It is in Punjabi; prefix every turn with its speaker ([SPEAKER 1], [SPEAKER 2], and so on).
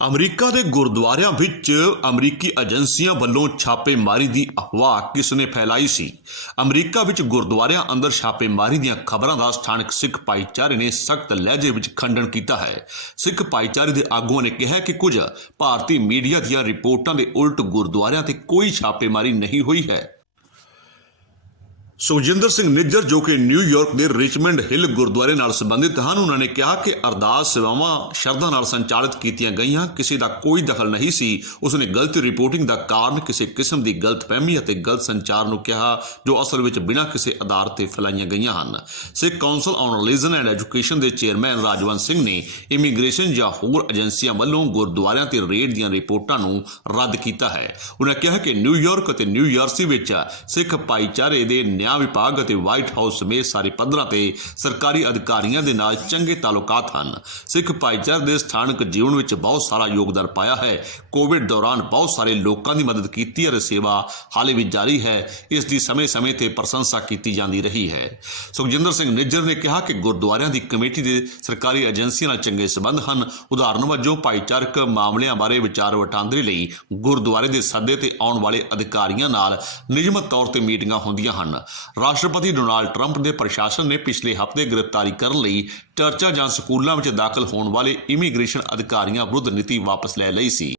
[SPEAKER 1] ਅਮਰੀਕਾ ਦੇ ਗੁਰਦੁਆਰਿਆਂ ਵਿੱਚ ਅਮਰੀਕੀ ਏਜੰਸੀਆਂ ਵੱਲੋਂ ਛਾਪੇਮਾਰੀ ਦੀ ਅਫਵਾਹ ਕਿਸ ਨੇ ਫੈਲਾਈ ਸੀ? ਅਮਰੀਕਾ ਵਿੱਚ ਗੁਰਦੁਆਰਿਆਂ ਅੰਦਰ ਛਾਪੇਮਾਰੀ ਦੀਆਂ ਖਬਰਾਂ ਦਾ ਸਥਾਨਕ ਸਿੱਖ ਭਾਈਚਾਰੇ ਨੇ ਸਖਤ ਲਹਿਜੇ ਵਿੱਚ ਖੰਡਨ ਕੀਤਾ ਹੈ। ਸਿੱਖ ਭਾਈਚਾਰੇ ਦੇ ਆਗੂਆਂ ਨੇ ਕਿਹਾ ਕਿ ਕੁਝ ਭਾਰਤੀ ਮੀਡੀਆ ਦੀਆਂ ਰਿਪੋਰਟਾਂ ਦੇ ਉਲਟ ਗੁਰਦੁਆਰਿਆਂ ਤੇ ਕੋਈ ਛਾਪੇਮਾਰੀ ਨਹੀਂ ਹੋਈ ਹੈ। ਸੁਖਜਿੰਦਰ ਸਿੰਘ ਨਿੱਜਰ, ਜੋ ਕਿ ਨਿਊਯਾਰਕ ਦੇ ਰਿਚਮੰਡ ਹਿੱਲ ਗੁਰਦੁਆਰੇ ਨਾਲ ਸੰਬੰਧਿਤ ਹਨ, ਉਹਨਾਂ ਨੇ ਕਿਹਾ ਕਿ ਅਰਦਾਸ ਸੇਵਾਵਾਂ ਸ਼ਰਧਾ ਨਾਲ ਸੰਚਾਲਿਤ ਕੀਤੀਆਂ ਗਈਆਂ। ਕਿਸੇ ਦਾ ਕੋਈ ਦਖਲ ਨਹੀਂ ਸੀ। ਉਸਨੇ ਗਲਤ ਰਿਪੋਰਟਿੰਗ ਦਾ ਕਾਰਨ ਕਿਸੇ ਕਿਸਮ ਦੀ ਗਲਤਫਹਿਮੀ ਅਤੇ ਗਲਤ ਸੰਚਾਰ ਨੂੰ ਕਿਹਾ, ਜੋ ਅਸਲ ਵਿੱਚ ਬਿਨਾਂ ਕਿਸੇ ਆਧਾਰ ਤੇ ਫੈਲਾਈਆਂ ਗਈਆਂ ਹਨ। Sikh Council on Religion and Education ਦੇ ਚੇਅਰਮੈਨ ਰਾਜਵੰਤ ਸਿੰਘ ਨੇ ਇਮੀਗ੍ਰੇਸ਼ਨ ਜਾਂ ਹੋਰ ਏਜੰਸੀਆਂ ਵੱਲੋਂ ਗੁਰਦੁਆਰਿਆਂ ਤੇ ਰੇਡ ਦੀਆਂ ਰਿਪੋਰਟਾਂ ਨੂੰ ਰੱਦ ਕੀਤਾ ਹੈ। ਉਹਨਾਂ ਕਿਹਾ ਕਿ ਨਿਊਯਾਰਕ ਅਤੇ ਨਿਊਯਾਰਸੀ ਵਿੱਚ ਸਿੱਖ ਭਾਈਚਾਰੇ ਦੇ ਨਿਆਂ ਵਿਭਾਗ ਅਤੇ ਵਾਈਟ ਹਾਊਸ ਸਮੇਤ ਸਾਰੇ ਪੱਧਰਾਂ ਤੇ ਸਰਕਾਰੀ ਅਧਿਕਾਰੀਆਂ ਦੇ ਨਾਲ ਚੰਗੇ ਤਾਲੁਕਾਤ ਹਨ। ਸਿੱਖ ਭਾਈਚਾਰੇ ਦੇ ਸਥਾਨਕ ਜੀਵਨ ਵਿੱਚ ਬਹੁਤ ਸਾਰਾ ਯੋਗਦਾਨ ਪਾਇਆ ਹੈ। ਕੋਵਿਡ ਦੌਰਾਨ ਬਹੁਤ ਸਾਰੇ ਲੋਕਾਂ ਦੀ ਮਦਦ ਕੀਤੀ ਹੈ ਅਤੇ ਸੇਵਾ ਹਾਲੇ ਵੀ ਜਾਰੀ ਹੈ। ਇਸ ਦੀ ਸਮੇਂ-ਸਮੇਂ ਤੇ ਪ੍ਰਸ਼ੰਸਾ ਕੀਤੀ ਜਾਂਦੀ ਰਹੀ ਹੈ। ਸੁਖਜਿੰਦਰ ਸਿੰਘ ਨਿੱਜਰ ਨੇ ਕਿਹਾ ਕਿ ਗੁਰਦੁਆਰਿਆਂ ਦੀ ਕਮੇਟੀ ਦੇ ਸਰਕਾਰੀ ਏਜੰਸੀਆਂ ਨਾਲ ਚੰਗੇ ਸਬੰਧ ਹਨ। ਉਦਾਹਰਨ ਵਜੋਂ ਭਾਈਚਾਰਕ ਮਾਮਲਿਆਂ ਬਾਰੇ ਵਿਚਾਰ ਵਟਾਂਦਰੇ ਲਈ ਗੁਰਦੁਆਰੇ ਦੇ ਸੱਦੇ ਤੇ ਆਉਣ ਵਾਲੇ ਅਧਿਕਾਰੀਆਂ ਨਾਲ ਨਿਯਮਤ ਤੌਰ ਤੇ ਮੀਟਿੰਗਾਂ ਹੁੰਦੀਆਂ ਹਨ। ਰਾਸ਼ਟਰਪਤੀ ਡੋਨਾਲਡ ਟਰੰਪ ਦੇ ਪ੍ਰਸ਼ਾਸਨ ਨੇ ਪਿਛਲੇ ਹਫ਼ਤੇ ਗ੍ਰਿਫਤਾਰੀ ਕਰਨ ਲਈ ਚਰਚਾ ਜਾਂ ਸਕੂਲਾਂ ਵਿੱਚ ਦਾਖਲ ਹੋਣ ਵਾਲੇ ਇਮੀਗ੍ਰੇਸ਼ਨ ਅਧਿਕਾਰੀਆਂ ਵਿਰੁੱਧ ਨੀਤੀ ਵਾਪਸ ਲੈ ਲਈ ਸੀ।